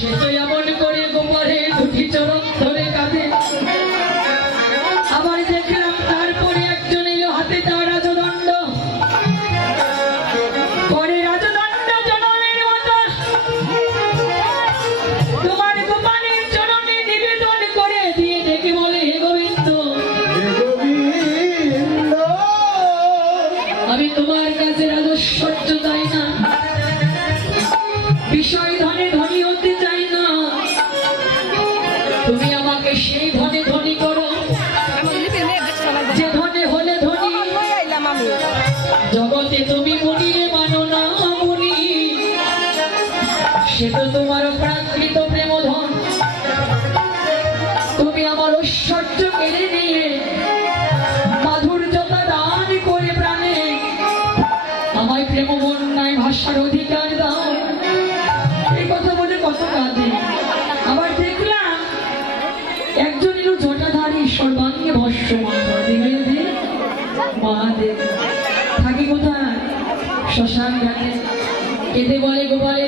সে তো এমন করে গোপালের দুটি চরণ ধরে কাঁদে। আবার দেখলাম তারপরে একজন এলো হাতে তার রাজদণ্ড, পরে রাজদণ্ড জনমের মতো তোমার গোপালের চরণে নিবেদন করে দিয়ে ডেকে বলে, হে গোবিন্দ, আমি তোমার কাছে রাজস্বর্য চাই না, বিষয় ধনে ধনী হতে চাই না, তুমি আমাকে সেই ধনে ধনী করো যে ধনে হলে ধনী জগতে তুমি মুনিরে মানো না মুনি, সে তো তোমার প্রাকৃত প্রেম ধন, তুমি আমার ঐশ্বর্য কেড়ে নিয়ে মাধুর্যতা দান করে প্রাণে আমায় প্রেম বন্যায় ভাষার অধিকার দাও। এই কথা বলে কত কাঁদে। আবার দেখলাম একজন এলো জটাধারী সর্বাঙ্গে ভস্যমান মহাদেব, থাকে কোথায় শ্মশান ঘাটে, কেঁদে বলে গোপালে